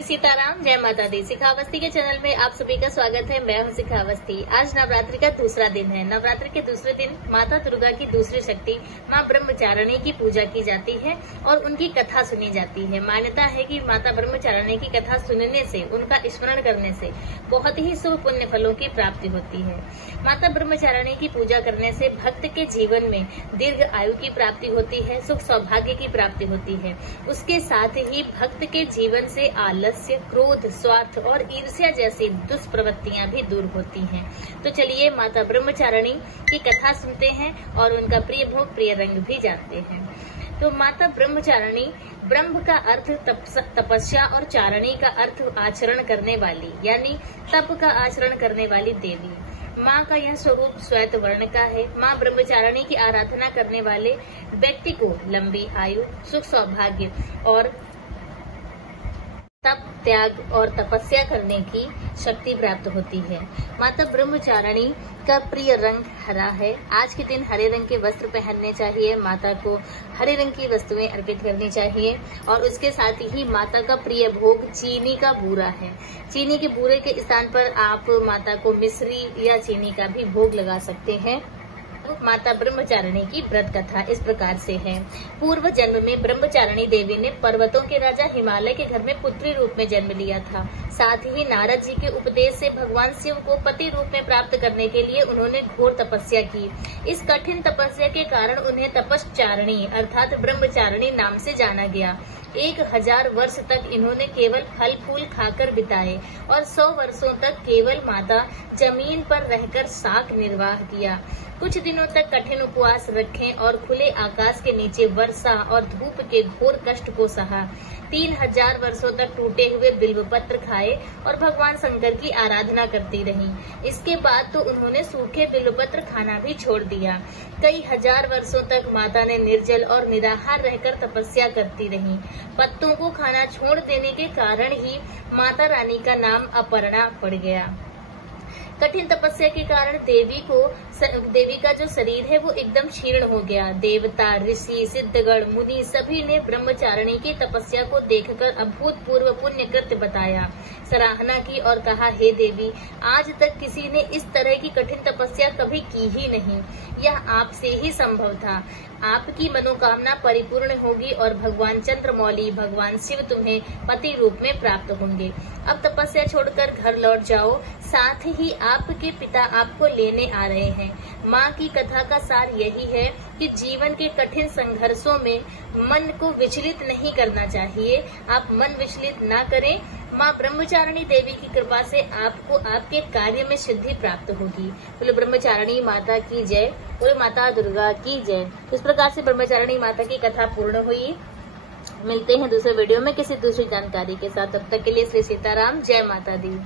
सीताराम, जय माता दी। शिखावस्थी के चैनल में आप सभी का स्वागत है। मैं हूं शिखावस्थी। आज नवरात्रि का दूसरा दिन है। नवरात्रि के दूसरे दिन माता दुर्गा की दूसरी शक्ति मां ब्रह्मचारिणी की पूजा की जाती है और उनकी कथा सुनी जाती है। मान्यता है कि माता ब्रह्मचारिणी की कथा सुनने से, उनका स्मरण करने से बहुत ही शुभ पुण्य फलों की प्राप्ति होती है। माता ब्रह्मचारिणी की पूजा करने से भक्त के जीवन में दीर्घ आयु की प्राप्ति होती है, सुख सौभाग्य की प्राप्ति होती है। उसके साथ ही भक्त के जीवन से आलस्य, क्रोध, स्वार्थ और ईर्ष्या जैसी दुष्प्रवृत्तियां भी दूर होती हैं। तो चलिए माता ब्रह्मचारिणी की कथा सुनते हैं और उनका प्रिय भोग प्रिय रंग भी जानते हैं। तो माता ब्रह्मचारिणी, ब्रह्म का अर्थ तपस्या और चारिणी का अर्थ आचरण करने वाली, यानी तप का आचरण करने वाली देवी। माँ का यह स्वरूप श्वेत वर्ण का है। माँ ब्रह्मचारिणी की आराधना करने वाले व्यक्ति को लंबी आयु, सुख सौभाग्य और तप, त्याग और तपस्या करने की शक्ति प्राप्त होती है। माता ब्रह्मचारिणी का प्रिय रंग हरा है। आज के दिन हरे रंग के वस्त्र पहनने चाहिए। माता को हरे रंग की वस्तुएं अर्पित करनी चाहिए और उसके साथ ही माता का प्रिय भोग चीनी का बूरा है। चीनी के बूरे के स्थान पर आप माता को मिश्री या चीनी का भी भोग लगा सकते हैं। माता ब्रह्मचारिणी की व्रत कथा इस प्रकार से है। पूर्व जन्म में ब्रह्मचारिणी देवी ने पर्वतों के राजा हिमालय के घर में पुत्री रूप में जन्म लिया था। साथ ही नारद जी के उपदेश से भगवान शिव को पति रूप में प्राप्त करने के लिए उन्होंने घोर तपस्या की। इस कठिन तपस्या के कारण उन्हें तपश्चारिणी अर्थात ब्रह्मचारिणी नाम से जाना गया। 1000 वर्ष तक इन्होंने केवल फल फूल खाकर बिताए और 100 वर्षों तक केवल माता जमीन पर रहकर साख निर्वाह किया। कुछ दिनों तक कठिन उपवास रखे और खुले आकाश के नीचे वर्षा और धूप के घोर कष्ट को सहा। 3000 वर्षों तक टूटे हुए बिल्वपत्र खाए और भगवान शंकर की आराधना करती रहीं। इसके बाद तो उन्होंने सूखे बिल्वपत्र खाना भी छोड़ दिया। कई हजार वर्षों तक माता ने निर्जल और निराहार रहकर तपस्या करती रहीं। पत्तों को खाना छोड़ देने के कारण ही माता रानी का नाम अपर्णा पड़ गया। कठिन तपस्या के कारण देवी का जो शरीर है वो एकदम क्षीण हो गया। देवता, ऋषि, सिद्धगण, मुनि सभी ने ब्रह्मचारिणी की तपस्या को देखकर अभूतपूर्व पुण्य कृत्य बताया, सराहना की और कहा, हे देवी, आज तक किसी ने इस तरह की कठिन तपस्या कभी की ही नहीं। यह आपसे ही संभव था। आपकी मनोकामना परिपूर्ण होगी और भगवान चंद्रमौली, भगवान शिव तुम्हें पति रूप में प्राप्त होंगे। अब तपस्या छोड़कर घर लौट जाओ। साथ ही आपके पिता आपको लेने आ रहे हैं। माँ की कथा का सार यही है कि जीवन के कठिन संघर्षों में मन को विचलित नहीं करना चाहिए। आप मन विचलित ना करें। माँ ब्रह्मचारिणी देवी की कृपा से आपको आपके कार्य में सिद्धि प्राप्त होगी। बोले ब्रह्मचारिणी माता की जय, बोले माता दुर्गा की जय। इस प्रकार से ब्रह्मचारिणी माता की कथा पूर्ण हुई। मिलते हैं दूसरे वीडियो में किसी दूसरी जानकारी के साथ। तब तक के लिए श्री सीताराम, जय माता दी।